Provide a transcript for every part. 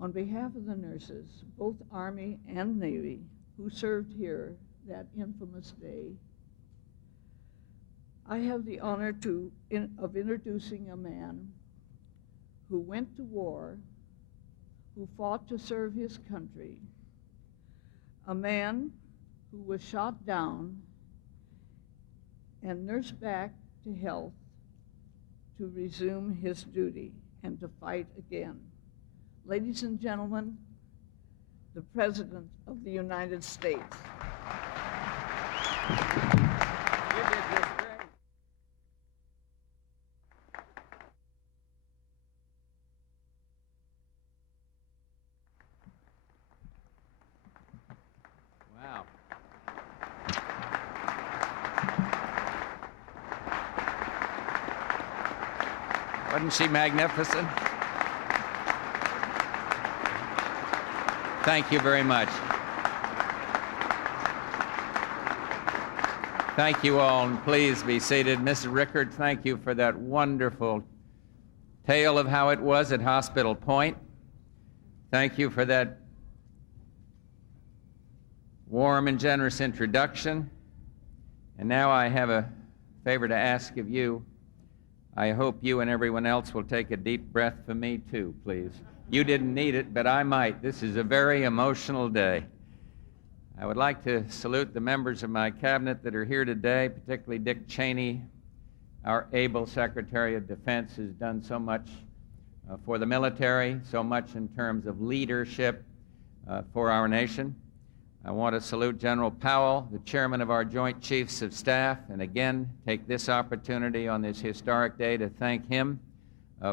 On behalf of the nurses, both Army and Navy, who served here that infamous day, I have the honor of introducing a man who went to war, who fought to serve his country, a man who was shot down and nursed back to health to resume his duty and to fight again. Ladies and gentlemen, the President of the United States. You did just great. Wow. Wasn't she magnificent? Thank you very much. Thank you all, and please be seated. Mrs. Rickard, thank you for that wonderful tale of how it was at Hospital Point. Thank you for that warm and generous introduction. And now I have a favor to ask of you. I hope you and everyone else will take a deep breath for me too, please. You didn't need it, but I might. This is a very emotional day. I would like to salute the members of my cabinet that are here today, particularly Dick Cheney, our able Secretary of Defense, who's done so much for the military, so much in terms of leadership for our nation. I want to salute General Powell, the chairman of our Joint Chiefs of Staff, and again take this opportunity on this historic day to thank him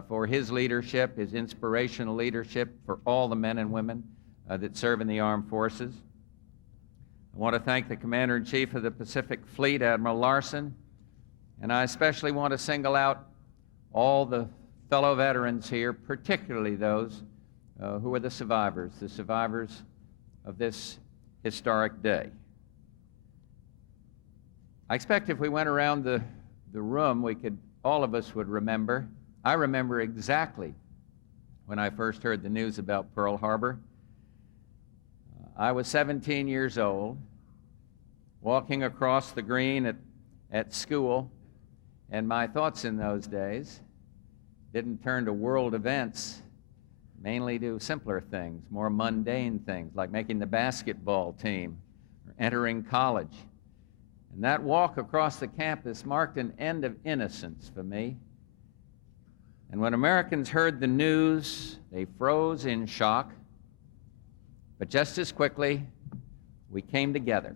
for his leadership, his inspirational leadership for all the men and women that serve in the armed forces. I want to thank the Commander-in-Chief of the Pacific Fleet, Admiral Larson, and I especially want to single out all the fellow veterans here, particularly those who are the survivors of this historic day. I expect if we went around the room, all of us would remember. I remember exactly when I first heard the news about Pearl Harbor. I was 17 years old, walking across the green at school, and my thoughts in those days didn't turn to world events, mainly to simpler things, more mundane things, like making the basketball team or entering college. And that walk across the campus marked an end of innocence for me. And when Americans heard the news, they froze in shock. But just as quickly, we came together.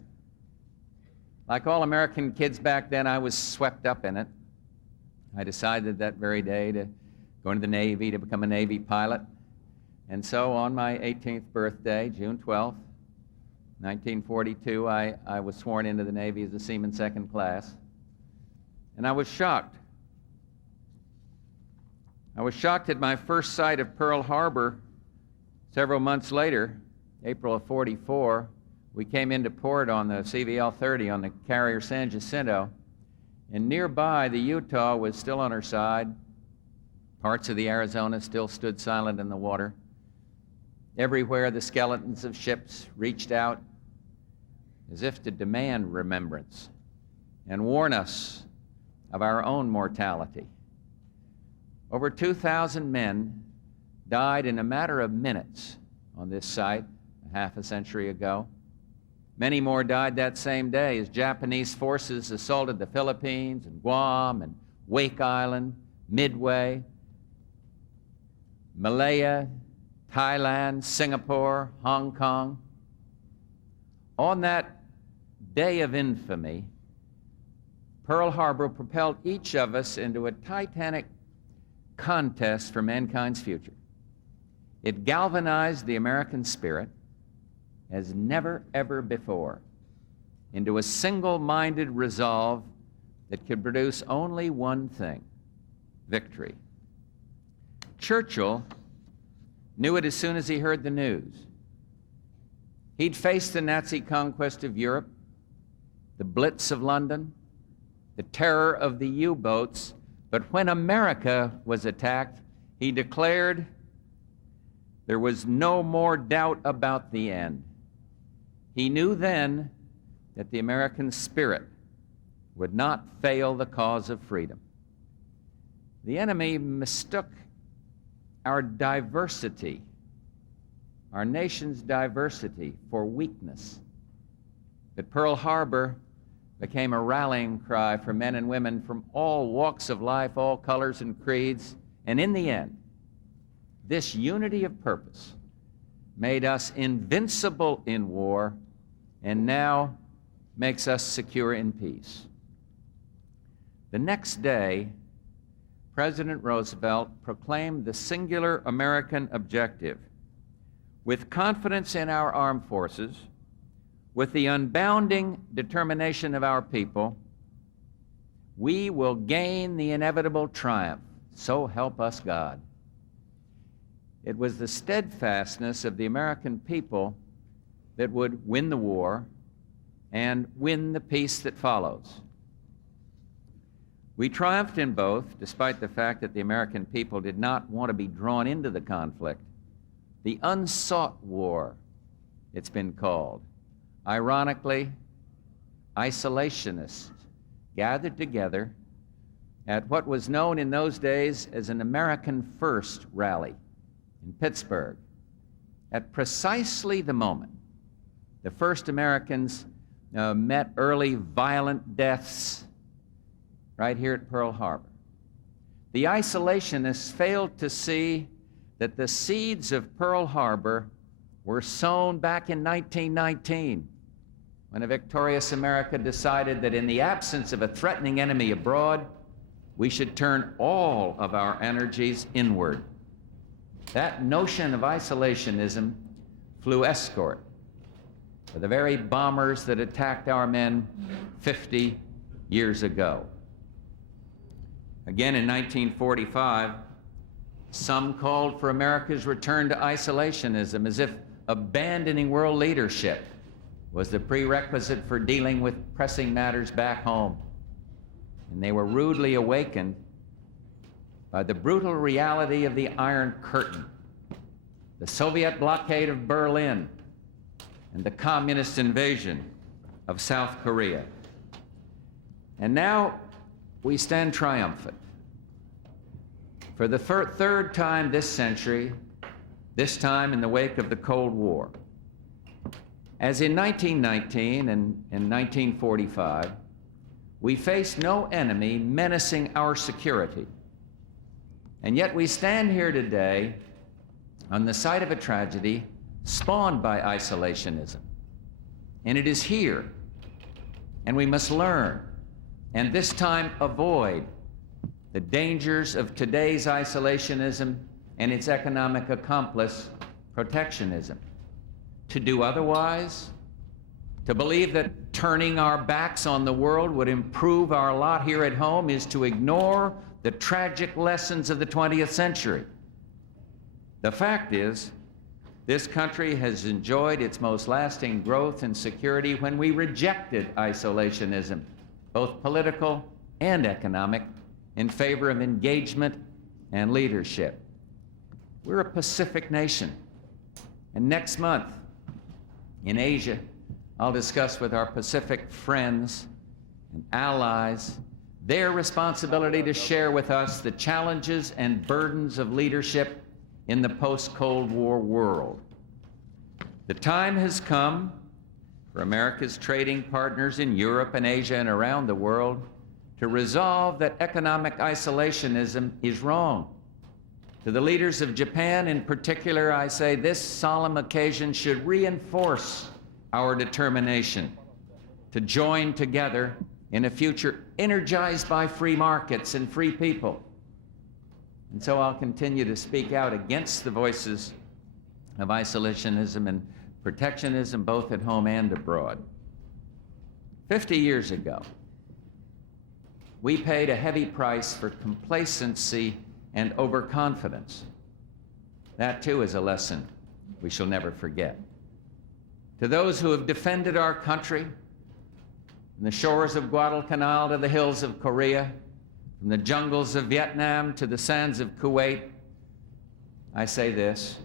Like all American kids back then, I was swept up in it. I decided that very day to go into the Navy, to become a Navy pilot. And so on my 18th birthday, June 12th, 1942, I was sworn into the Navy as a seaman second class. And I was shocked. I was shocked at my first sight of Pearl Harbor several months later, April of '44. We came into port on the CVL-30 on the carrier San Jacinto, and nearby the Utah was still on her side. Parts of the Arizona still stood silent in the water. Everywhere the skeletons of ships reached out as if to demand remembrance and warn us of our own mortality. Over 2,000 men died in a matter of minutes on this site a half a century ago. Many more died that same day as Japanese forces assaulted the Philippines and Guam and Wake Island, Midway, Malaya, Thailand, Singapore, Hong Kong. On that day of infamy, Pearl Harbor propelled each of us into a titanic contest for mankind's future. It galvanized the American spirit as never, ever before into a single-minded resolve that could produce only one thing: victory. Churchill knew it as soon as he heard the news. He'd faced the Nazi conquest of Europe, the Blitz of London, the terror of the U-boats, but when America was attacked, he declared there was no more doubt about the end. He knew then that the American spirit would not fail the cause of freedom. The enemy mistook our diversity, our nation's diversity, for weakness. But Pearl Harbor became a rallying cry for men and women from all walks of life, all colors and creeds, and in the end, this unity of purpose made us invincible in war and now makes us secure in peace. The next day, President Roosevelt proclaimed the singular American objective: with confidence in our armed forces, with the unbounding determination of our people, we will gain the inevitable triumph. So help us God. It was the steadfastness of the American people that would win the war and win the peace that follows. We triumphed in both, despite the fact that the American people did not want to be drawn into the conflict. The unsought war, it's been called. Ironically, isolationists gathered together at what was known in those days as an American First rally in Pittsburgh, at precisely the moment the first Americans met early violent deaths right here at Pearl Harbor. The isolationists failed to see that the seeds of Pearl Harbor were sown back in 1919, when a victorious America decided that in the absence of a threatening enemy abroad, we should turn all of our energies inward. That notion of isolationism flew escort for the very bombers that attacked our men 50 years ago. Again, in 1945, some called for America's return to isolationism, as if abandoning world leadership was the prerequisite for dealing with pressing matters back home. And they were rudely awakened by the brutal reality of the Iron Curtain, the Soviet blockade of Berlin, and the communist invasion of South Korea. And now we stand triumphant. For the third time this century, this time in the wake of the Cold War. As in 1919 and in 1945, we faced no enemy menacing our security. And yet we stand here today on the site of a tragedy spawned by isolationism. And it is here, and we must learn, and this time avoid, the dangers of today's isolationism and its economic accomplice, protectionism. To do otherwise, to believe that turning our backs on the world would improve our lot here at home, is to ignore the tragic lessons of the 20th century. The fact is, this country has enjoyed its most lasting growth and security when we rejected isolationism, both political and economic, in favor of engagement and leadership. We're a Pacific nation. And next month in Asia, I'll discuss with our Pacific friends and allies their responsibility to share with us the challenges and burdens of leadership in the post-Cold War world. The time has come for America's trading partners in Europe and Asia and around the world to resolve that economic isolationism is wrong. To the leaders of Japan in particular, I say this solemn occasion should reinforce our determination to join together in a future energized by free markets and free people. And so I'll continue to speak out against the voices of isolationism and protectionism, both at home and abroad. 50 years ago, we paid a heavy price for complacency and overconfidence. That too is a lesson we shall never forget. To those who have defended our country, from the shores of Guadalcanal to the hills of Korea, from the jungles of Vietnam to the sands of Kuwait, I say this: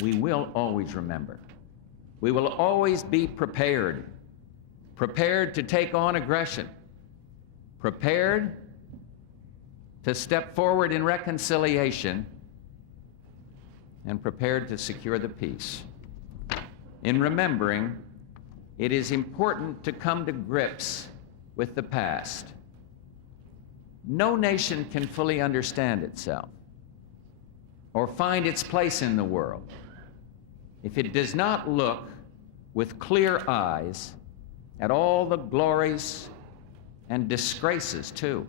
we will always remember. We will always be prepared to take on aggression, prepared to step forward in reconciliation, and prepared to secure the peace. In remembering, it is important to come to grips with the past. No nation can fully understand itself or find its place in the world if it does not look with clear eyes at all the glories and disgraces, too,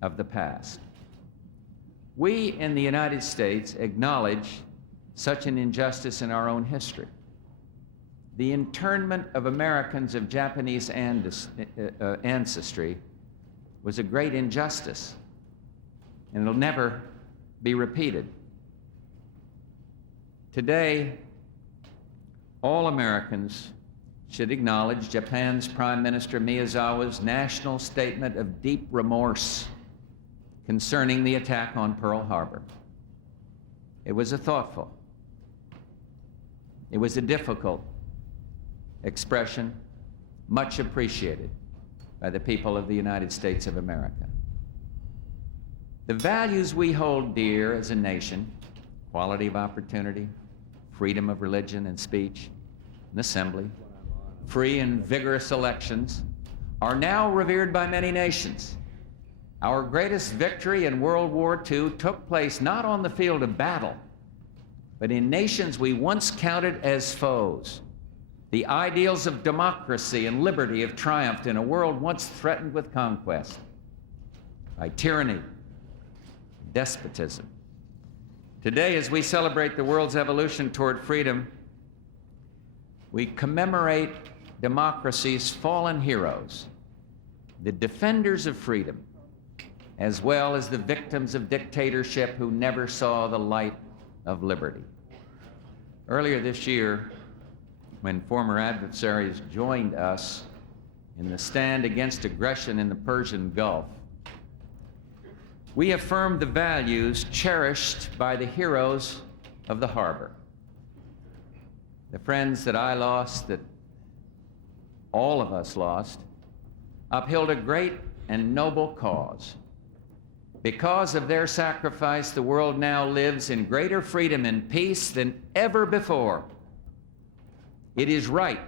of the past. We in the United States acknowledge such an injustice in our own history. The internment of Americans of Japanese ancestry was a great injustice, and it'll never be repeated. Today, all Americans should acknowledge Japan's Prime Minister Miyazawa's national statement of deep remorse concerning the attack on Pearl Harbor. It was a thoughtful, it was a difficult expression, much appreciated by the people of the United States of America. The values we hold dear as a nation, equality of opportunity, freedom of religion and speech and assembly, free and vigorous elections, are now revered by many nations. Our greatest victory in World War II took place not on the field of battle, but in nations we once counted as foes. The ideals of democracy and liberty have triumphed in a world once threatened with conquest by tyranny, despotism. Today, as we celebrate the world's evolution toward freedom, we commemorate democracy's fallen heroes, the defenders of freedom, as well as the victims of dictatorship who never saw the light of liberty. Earlier this year, when former adversaries joined us in the stand against aggression in the Persian Gulf, we affirmed the values cherished by the heroes of the harbor. The friends that I lost, that all of us lost, upheld a great and noble cause. Because of their sacrifice, the world now lives in greater freedom and peace than ever before. It is right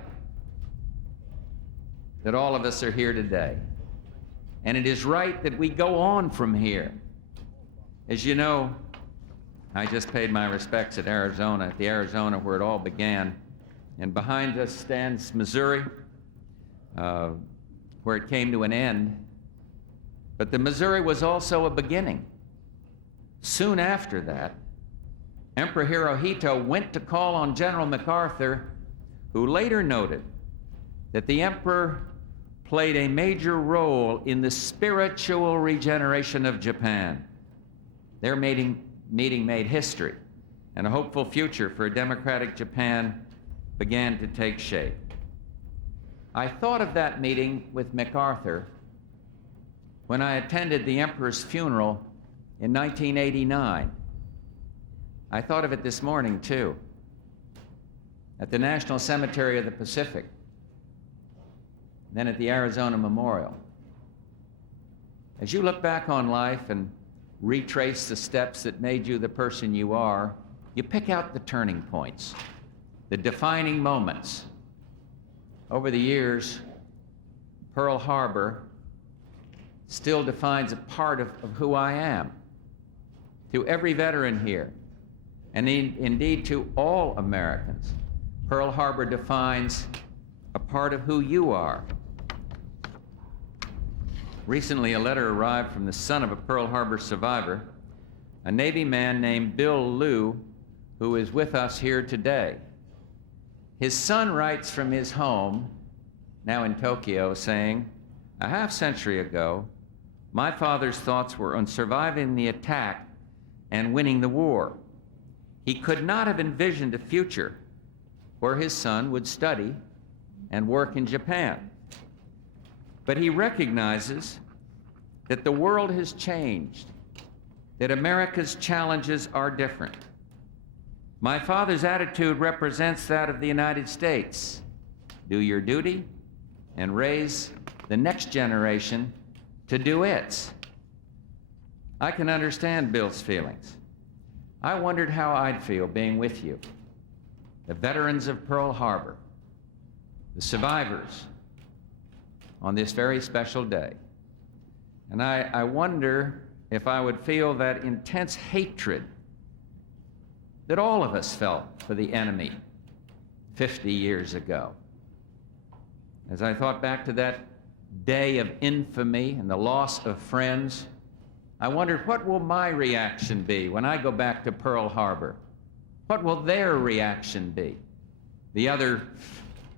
that all of us are here today. And it is right that we go on from here. As you know, I just paid my respects at the Arizona where it all began. And behind us stands Missouri, where it came to an end. But the Missouri was also a beginning. Soon after that, Emperor Hirohito went to call on General MacArthur, who later noted that the emperor played a major role in the spiritual regeneration of Japan. Their meeting made history, and a hopeful future for a democratic Japan began to take shape. I thought of that meeting with MacArthur when I attended the emperor's funeral in 1989. I thought of it this morning, too, at the National Cemetery of the Pacific, then at the Arizona Memorial. As you look back on life and retrace the steps that made you the person you are, you pick out the turning points, the defining moments. Over the years, Pearl Harbor still defines a part of who I am. To every veteran here, and indeed to all Americans, Pearl Harbor defines a part of who you are. Recently, a letter arrived from the son of a Pearl Harbor survivor, a Navy man named Bill Liu, who is with us here today. His son writes from his home, now in Tokyo, saying, "A half-century ago, my father's thoughts were on surviving the attack and winning the war. He could not have envisioned a future where his son would study and work in Japan. But he recognizes that the world has changed, that America's challenges are different. My father's attitude represents that of the United States. Do your duty and raise the next generation to do its. I can understand Bill's feelings. I wondered how I'd feel being with you, the veterans of Pearl Harbor, the survivors, on this very special day. And I wonder if I would feel that intense hatred that all of us felt for the enemy 50 years ago. As I thought back to that day of infamy and the loss of friends, I wondered, what will my reaction be when I go back to Pearl Harbor? What will their reaction be? The other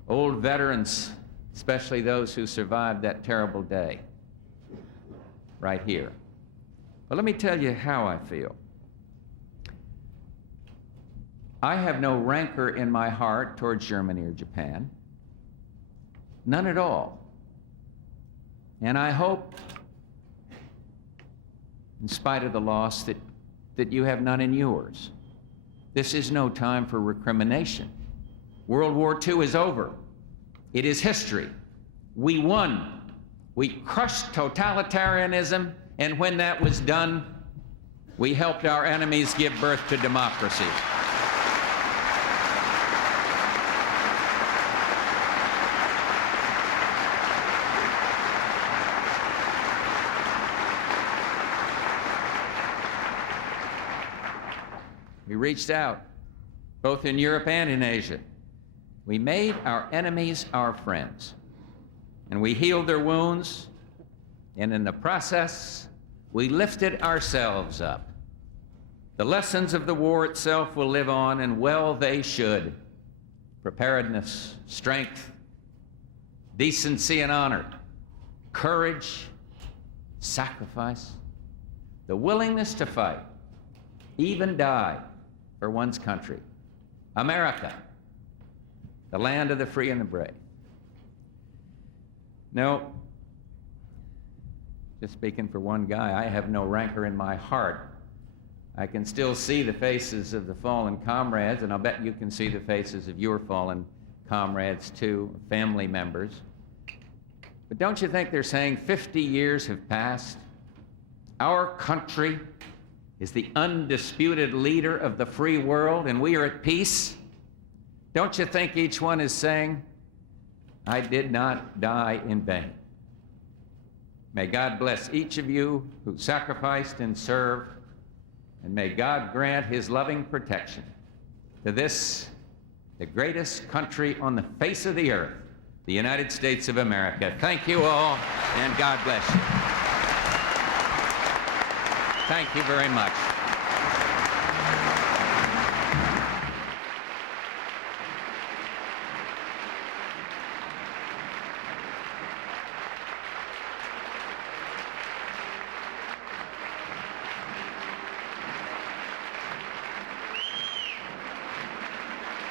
old veterans, especially those who survived that terrible day, right here. But let me tell you how I feel. I have no rancor in my heart towards Germany or Japan. None at all. And I hope, in spite of the loss, that you have none in yours. This is no time for recrimination. World War II is over. It is history. We won. We crushed totalitarianism, and when that was done, we helped our enemies give birth to democracy. We reached out, both in Europe and in Asia. We made our enemies our friends, and we healed their wounds, and in the process, we lifted ourselves up. The lessons of the war itself will live on, and well they should. Preparedness, strength, decency and honor, courage, sacrifice, the willingness to fight, even die for one's country. America, the land of the free and the brave. No, just speaking for one guy, I have no rancor in my heart. I can still see the faces of the fallen comrades, and I'll bet you can see the faces of your fallen comrades too, family members. But don't you think they're saying 50 years have passed? Our country is the undisputed leader of the free world, and we are at peace? Don't you think each one is saying, I did not die in vain? May God bless each of you who sacrificed and served, and may God grant his loving protection to this, the greatest country on the face of the earth, the United States of America. Thank you all, and God bless you. Thank you very much.